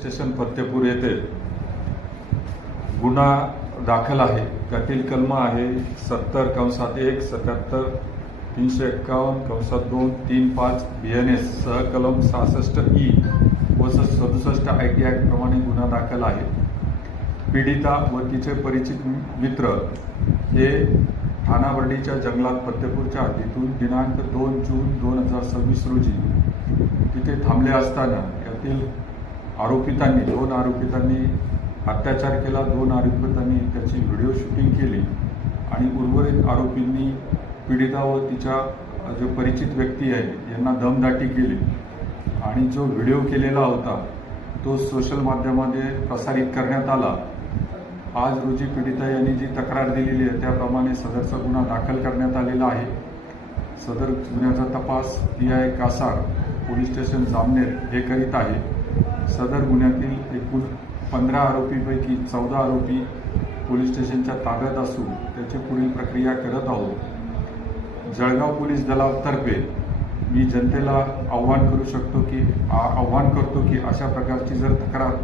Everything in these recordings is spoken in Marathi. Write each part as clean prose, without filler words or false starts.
स्टेशन फतेपूर येथे गुन्हा दाखल आहे। त्यातील कलम आहे 70/1 77 351/2 35 BNS सह कलम 66E व 67 IT ऍक्ट प्रमाणे गुन्हा दाखल आहे। पीडिता व तिचे परिचित मित्र हे ठाणाबर्डीच्या जंगलात फतेपूरच्या हद्दीतून दिनांक 2 जून 2026 रोजी तिथे थांबले असताना यातील दोन आरोपितांनी अत्याचार केला। 2 आरोपितांनी त्याची व्हिडिओ शूटिंग केली आणि उर्वरित आरोपींनी पीडिता व तिच्या जो परिचित व्यक्ती आहे यांना दमदाटी केली आणि जो व्हिडिओ केलेला होता तो सोशल माध्यमामध्ये प्रसारित करण्यात आला। आज रोजी पीडिता यांनी जी तक्रार दिलेली आहे त्याप्रमाणे सदरचा गुन्हा दाखल करण्यात आलेला आहे। सदर गुन्ह्याचा तपास PI Kasar police station Jamner हे करीत आहे। सदर गुन्ह्यातील एकूण 15 आरोपीपैकी 14 आरोपी पोलीस स्टेशनच्या ताब्यात असून त्याची पुढील प्रक्रिया करत आहोत। जळगाव पोलीस दलातर्फे मी जनतेला आव्हान करतो की अशा प्रकारची जर तक्रार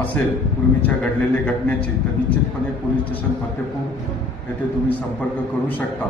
असेल पूर्वीच्या घडलेल्या घटनेची तर निश्चितपणे पोलीस स्टेशन फतेपूर येथे तुम्ही संपर्क करू शकता।